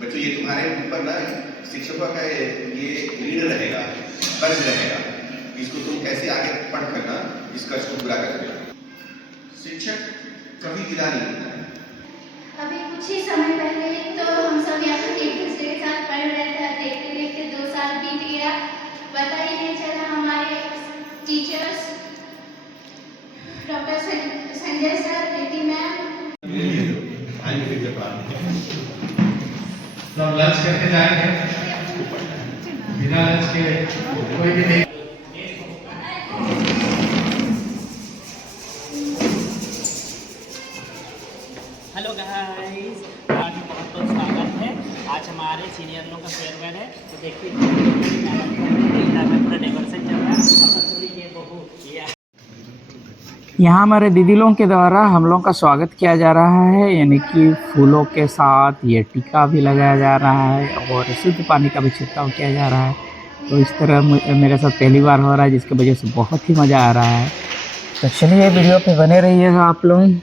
बच्चों ये तुम्हारे ऊपर ना शिक्षकों का ये ऋण रहेगा, कर्ज रहेगा, इसको तुम कैसे आगे पढ़ कर ना इस कर्ज को पूरा करोगे। शिक्षक कभी विदा नहीं होता है। अभी कुछ ही समय पहले तो हम सब यहाँ पर एक दूसरे के साथ पढ़ रहे थे, देखते देखते 2 साल बीत गया, पता ही नहीं चला। हमारे टीचर्स डॉक्टर संजय सर, प्रीति मैम, सब लंच करके जाएंगे, बिना लंच के कोई भी नहीं। हेलो गाइस, आज बहुत बहुत स्वागत है। आज हमारे सीनियर लोगों का फेयरवेल है, तो देखिए डेकोरेशन चल रहा है। यहाँ हमारे दीदी लोगों के द्वारा हम लोगों का स्वागत किया जा रहा है, यानी कि फूलों के साथ ये टीका भी लगाया जा रहा है और शुद्ध पानी का भी छिड़काव किया जा रहा है। तो इस तरह मेरे साथ पहली बार हो रहा है, जिसकी वजह से बहुत ही मज़ा आ रहा है। तो चलिए वीडियो पे बने रहिएगा आप लोग।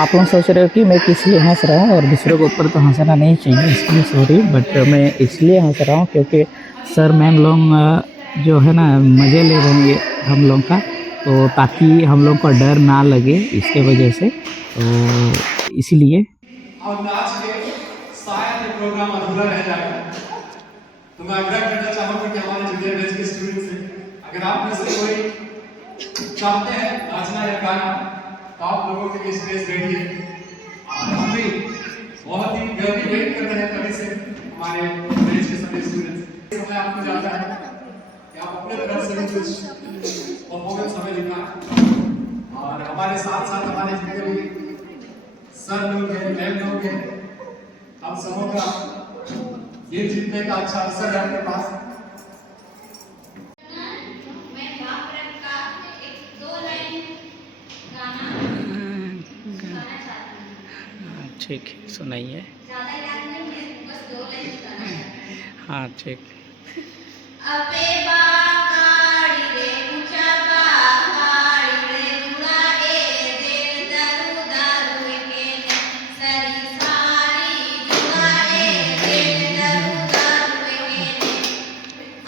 आप लोग सोच रहे हो कि मैं किस लिए हंस रहा हूँ, और दूसरों के ऊपर तो हंसना नहीं चाहिए, इसलिए सॉरी, बट मैं इसलिए हंस रहा हूँ क्योंकि सर मैम लोग जो है ना मज़े ले रहे हैं हम लोग का, तो ताकि हम लोग को डर ना लगे इसके वजह से, तो इसलिए। और आज के शायद ये प्रोग्राम अधूरा रह जाएगा, तो मैं आग्रह करना चाहूँगा कि हमारे जूनियर बैच के स्टूडेंट से, अगर आप में से कोई चाहते हैं नाचना या गाना, तो आप लोगों के लिए स्टेज रेडी है। और हम भी बहुत ही गर्व वेट कर रहे हैं कभी से हमारे बैच के सभी स्टूडेंट्स। समय आपको जाता है कि आप अपने तरफ से भी कुछ परफॉर्मेंस हमें दिखाएं, और हमारे साथ साथ हमारे जितने भी सर लोग हैं, मैम लोग हैं, हम सबों का ये जीतने का अच्छा अवसर है आपके पास। ठीक है, सुनाइए। ज़्यादा याद नहीं है, बस 2 लाइन गाना है। हाँ ठीक। अबे बाकाड़ी रे ऊंचा बाकाड़ी रे जुड़ा ए दिल दरु दरु के सरी सारी जुड़ा ए दिल दरु दरु के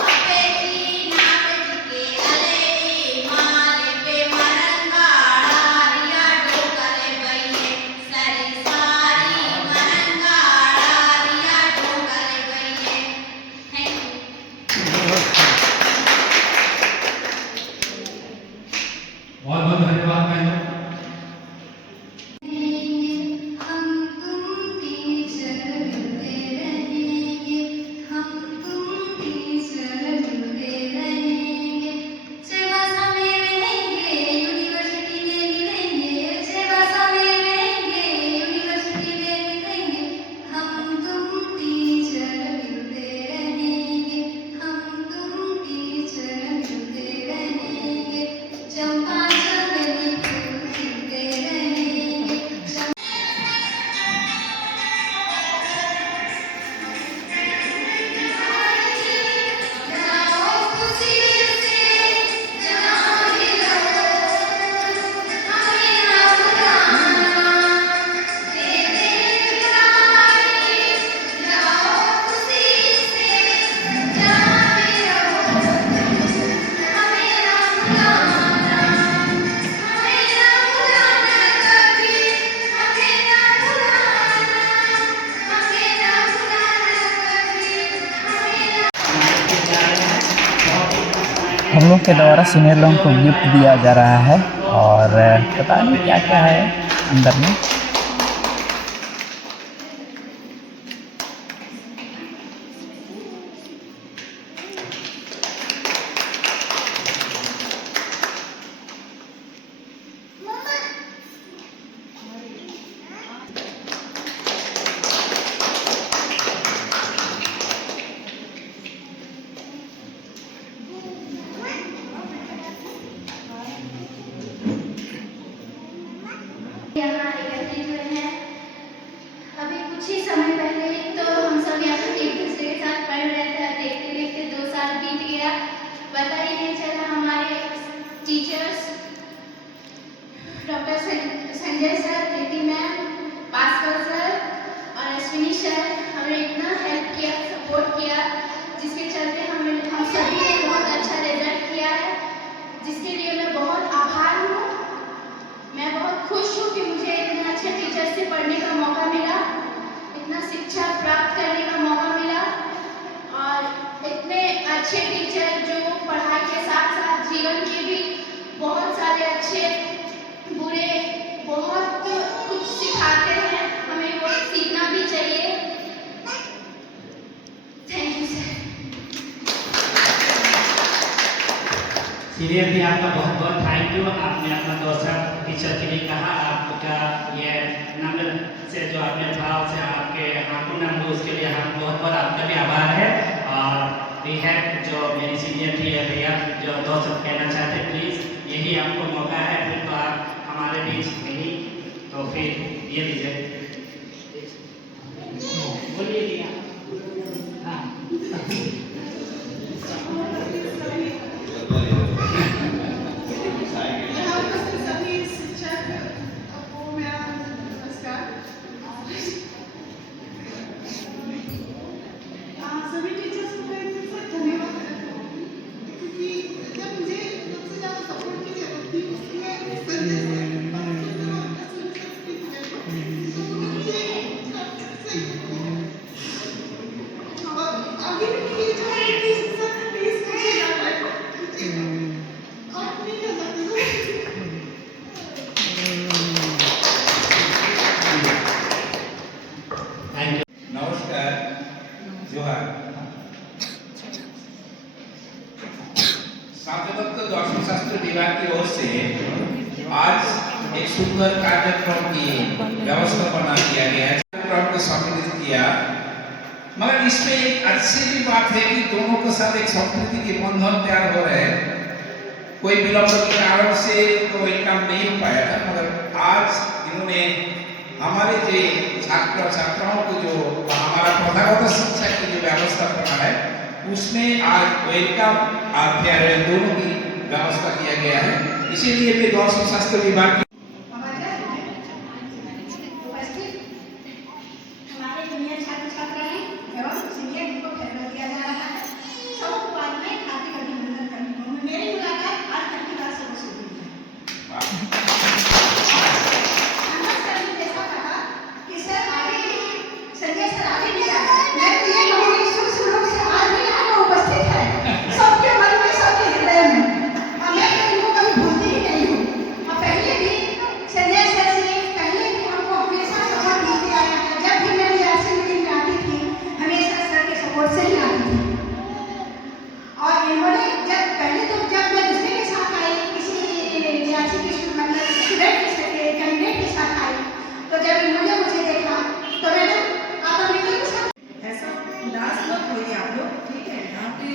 अबे जी नाच के अले मारे पे मरंगाड़ा रिया डोकले बइए सरी सारी मरंगाड़ा रिया डोकले बइए। Thank you. बहुत बहुत धन्यवाद बहनों। हम तुम टीचर मिलते रहेंगे, हम तुम टीचर मिलते रहेंगे, सेवा में रहेंगे, यूनिवर्सिटी में मिलेंगे, सेवा में रहेंगे, यूनिवर्सिटी में मिलेंगे, हम तुम टीचर मिलते रहेंगे, हम तुम टीचर मिलते रहेंगे, चंपा चमेली फूल खिलते रहेंगे। जाओ खुशी से जहाँ भी रहो, हमें ना भुलाना, दे दे दिलाई। जाओ खुशी से जहाँ भी रहो, हमें ना भुलाना, हमें ना भुलाना कभी, हमें ना भुलाना, हमें ना भुलाना कभी, हमें ना। हम लोग के द्वारा सीनियर लोगों को गिफ्ट दिया जा रहा है, और पता नहीं क्या क्या है अंदर में। यहाँ एकत्रित कुछ ही समय पहले तो हम सब यहाँ एक दूसरे के साथ पढ़ रहे थे, देखते देखते 2 साल बीत गया, पता ही नहीं चला। हमारे टीचर्स डॉक्टर संजय सर, प्रीति मैम, पासवान सर और अश्विनी सर हमें इतना हेल्प किया, सपोर्ट किया, जिसके चलते हम सभी ने बहुत अच्छा रिजल्ट किया है, जिसके लिए मैं बहुत आभार हूँ। मैं बहुत खुश हूँ कि मुझे इतने अच्छे टीचर से पढ़ने का मौका मिला, इतना शिक्षा प्राप्त करने का मौका मिला, और इतने अच्छे टीचर जो पढ़ाई के साथ साथ जीवन के भी बहुत सारे अच्छे बुरे बहुत कुछ सिखाते हैं, हमें वो सीखना भी चाहिए। Thank you sir. सीनियर भी आपका बहुत बहुत थैंक यू। आपने अपना दूसरा टीचर के लिए कहा, आपका ये नम्र से जो आपने भाव से आपके आंखों नम हो, उसके लिए हम बहुत बहुत आपका भी आभार है। और वी हैव जो मेरी सीनियर थी भैया जो 2 शब्द कहना चाहते हैं, प्लीज़ यही आपको मौका है, फिर तो आप हमारे बीच नहीं, तो फिर ये दीजिए, बोलिए भैया। हाँ नमस्कार, जोहार। स्नातकोत्तर दर्शन शास्त्र विभाग की ओर से आज एक सुंदर कार्यक्रम की व्यवस्थापना किया गया है, कार्यक्रम को सम्मिलित किया। मगर इसमें एक अच्छी भी बात है कि दोनों के साथ एक संस्कृति के बंधन तैयार हो रहे हैं। कोई विलंब के कारण से तो एक काम नहीं हो पाया था, मगर आज इन्होंने हमारे जो छात्र छात्राओं को जो हमारा प्रथागत शिक्षा की जो व्यवस्थापना है उसमें आज वेलकम और फेयरवेल दोनों की व्यवस्था किया गया है। इसीलिए मैं दर्शन शास्त्र विभाग की हमारे जूनियर छात्र छात्राएं एवं सीनियर जिनको फेयरवेल दिया जा रहा है, सबको बाद में हार्दिक अभिनंदन करनी हूँ। मेरी मुलाकात आज तक की बात सबसे हुई है। संजय सर आगे नहीं आए, मैं तो ये कहूँगी सूक्ष्म रूप से आज भी यहाँ पर उपस्थित है, सबके मन में, सबके हृदय में, और मैं तो इनको कभी भूलती ही नहीं हूँ। और पहले भी संजय सर से पहले भी हमको हमेशा सपोर्ट मिलते आया है। जब भी मैं रियासी मीटिंग में आती थी, हमेशा सर के सपोर्ट से ही आती थी। और इन्होंने जब पहले तो जब मैं दूसरे के साथ आई, किसी रियासी के स्टूडेंट के कैंडिडेट के साथ आई, तो जब इन्होंने मुझे देखा तो मैंने ऐसा उदास मत होइए आप लोग, ठीक है। यहाँ पे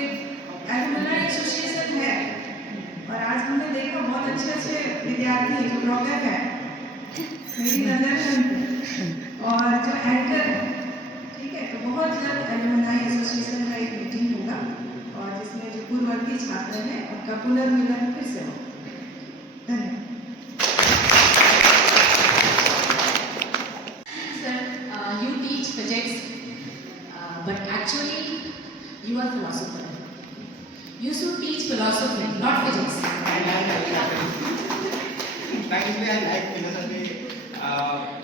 एलुमनाई एसोसिएशन है और आज हमने देखा बहुत अच्छे अच्छे विद्यार्थी जो ब्लॉगर हैं मेरी नजर में, और जो एंकर, ठीक है। तो बहुत जल्द एलुमनाई एसोसिएशन का एक मीटिंग होगा और जिसमें जो पूर्ववर्ती छात्र हैं उनका पुनर्मिलन फिर से होगा। धन्यवाद। You teach physics, but actually you are philosopher. You should teach philosophy, not physics. Frankly, I like philosophy,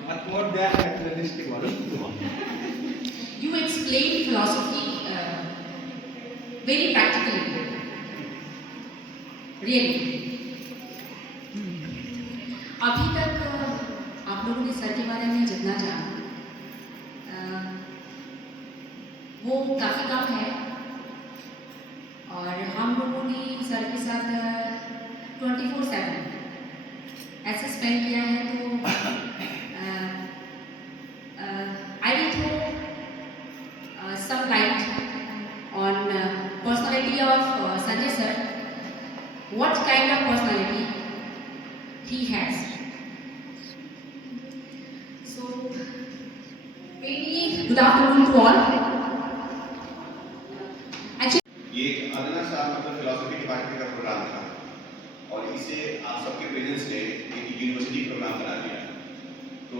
but more than materialistic one. You explain philosophy very practically. Really. अभी तक आप लोगों ने सर के बारे में जितना जाना वो काफ़ी कम है, और हम लोगों ने सर के साथ 24/7 ऐसे स्पेंड किया है। तो I will throw some light on personality of Sanjay sir, what kind of personality he has. So, Good afternoon to all. ये अदना साहब मतलब फिलोसफी डिपार्टमेंट का प्रोग्राम था और इसे आप सबके प्रेजेंस में एक यूनिवर्सिटी प्रोग्राम बना दिया। तो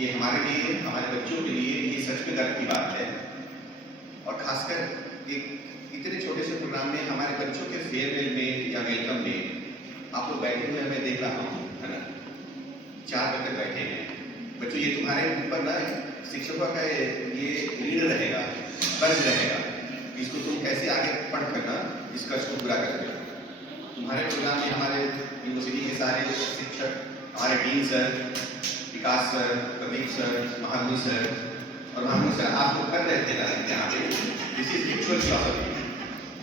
ये हमारे लिए, हमारे बच्चों के लिए ये सच में गर्व की बात है और खासकर एक इतने छोटे से प्रोग्राम में हमारे बच्चों के फेयरवेल में या वेलकम में आप लोग बैठे हुए मैं देख रहा हूँ, है ना, 4 बच्चे बैठे हैं। बच्चों ये तुम्हारे ऊपर ना शिक्षकों का ये लीड रहेगा, कर्ज रहेगा, इसको तुम कैसे आगे पढ़ कर ना इस कर्ज को पूरा करोगे। तुम्हारे प्रोग्राम में हमारे यूनिवर्सिटी के सारे शिक्षक, हमारे dean sir, Vikas sir, Pradeep sir, Mahavir sir और महावीर सर आप लोग कर रहे थे ना यहाँ पे, दिस इज एक्चुअल फिलॉसफी,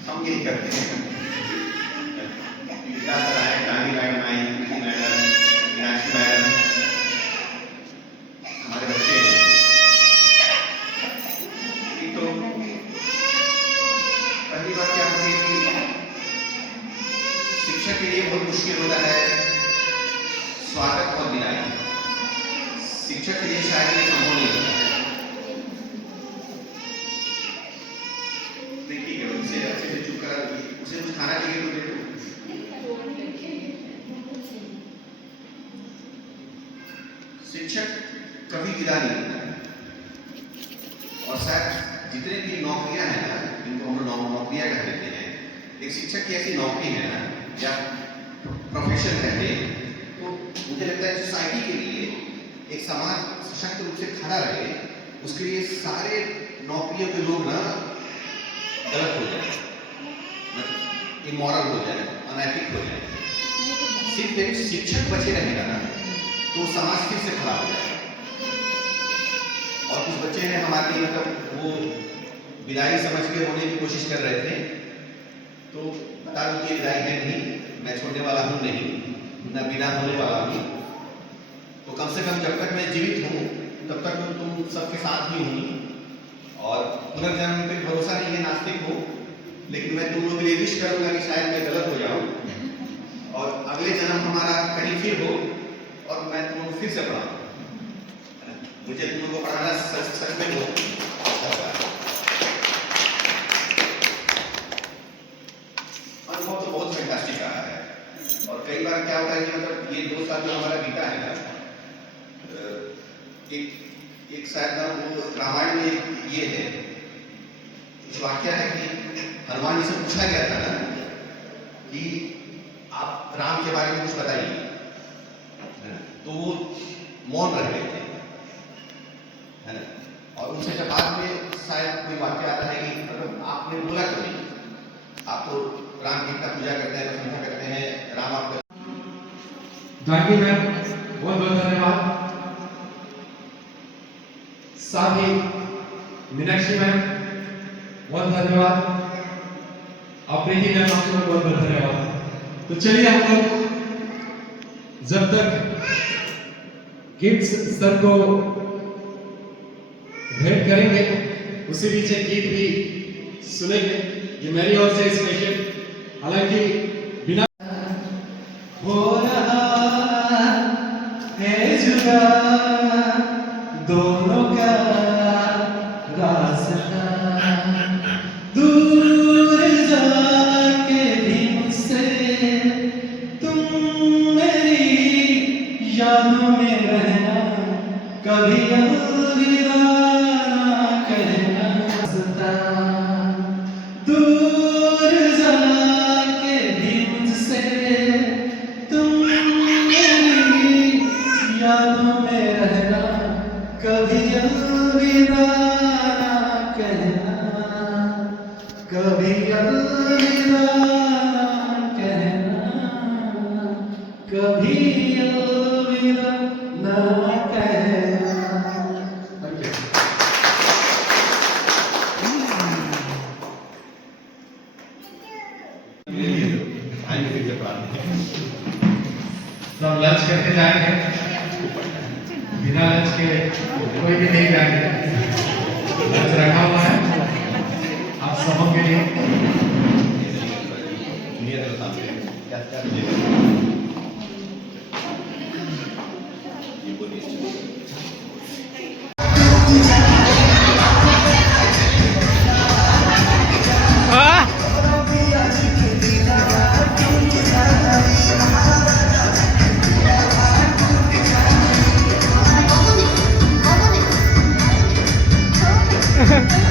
हम यही करते हैं। विकास सर आए, गांधी मैडम आई, प्रीति मैडम, मीनाक्षी मैडम, हमारे बच्चे हैं। तो पहली बात क्या होती है कि शिक्षक के लिए बहुत मुश्किल होता है स्वागत और विदाई। शिक्षक के लिए शायद ये संभव नहीं होता है। देखिए उसे अच्छे से चुप करा, उसे कुछ खाना चाहिए तो दे दो। शिक्षक कभी विदा नहीं होता है और शायद जितने भी नौकरियां हैं ना, इनको हम लोग नौकरियां कह देते हैं, एक शिक्षक की ऐसी नौकरी है ना या प्रोफेशन है, तो मुझे लगता है सोसाइटी के लिए एक समाज सशक्त रूप से खड़ा रहे, उसके लिए सारे नौकरियों के लोग ना गलत हो जाए, इमोरल हो जाए, अनैतिक हो जाए। सिर्फ एक शिक्षक बचे रहेगा ना तो समाज फिर से खड़ा हो जाएगा। और कुछ बच्चे हैं हमारे लिए मतलब वो विदाई समझ के होने की कोशिश कर रहे थे, तो बता दूं कि विदाई है नहीं, मैं छोड़ने वाला हूँ नहीं, न विदा होने वाला हूँ। तो कम से कम जब तक मैं जीवित हूँ तब तक मैं तुम सबके साथ ही हूँ और पुनर्जन्म पे भरोसा नहीं है, नास्तिक हूँ, लेकिन मैं तुम लोगों के लिए विश करूँगा कि शायद मैं गलत हो जाऊँ और अगले जन्म हमारा कहीं फिर हो और मैं तुम लोग फिर से पढ़ाऊँ। मुझे तुम लोगों को पढ़ाना सच में बहुत अच्छा लगा। अनुभव तो बहुत फैंटास्टिक रहा है और कई बार क्या होता है कि मतलब ये 2 साल जो हमारा बीता है ना, एक शायद ना वो रामायण में ये है, कुछ वाक्य है कि हनुमान जी से पूछा गया था ना कि आप राम के बारे में कुछ बताइए, तो वो मौन रह गए थे, है ना। और उनसे जब बाद में शायद कोई वाक्य आता है कि मतलब आपने बोला क्यों नहीं, आप तो राम की इतना पूजा करते हैं, प्रशंसा करते हैं, राम आपका। जानकी मैम बहुत बहुत धन्यवाद। साथ ही मीनाक्षी मैम बहुत धन्यवाद और प्रीति मैम आपको बहुत बहुत धन्यवाद। तो चलिए हम लोग जब तक गिफ्ट सर को भेंट करेंगे उसी बीच एक गीत भी सुनेंगे, ये मेरी ओर से स्पेशल, हालांकि बिना हो रहा है जुदा दोनों का रास्ता, दूर जाके भी मुझसे तुम मेरी यादों में रहना, कभी अलविदा ना कहना। दूर जाके भी मुझसे तुम मेरी यादों में रहना, कभी अलविदा ना कहना, कभी अलविदा ना कहना, कभी अलविदा ना कहना। तो हम लंच करके जाएंगे, बिना लंच के कोई भी नहीं जाएंगे। लंच रखा हुआ है आप सबों के लिए। है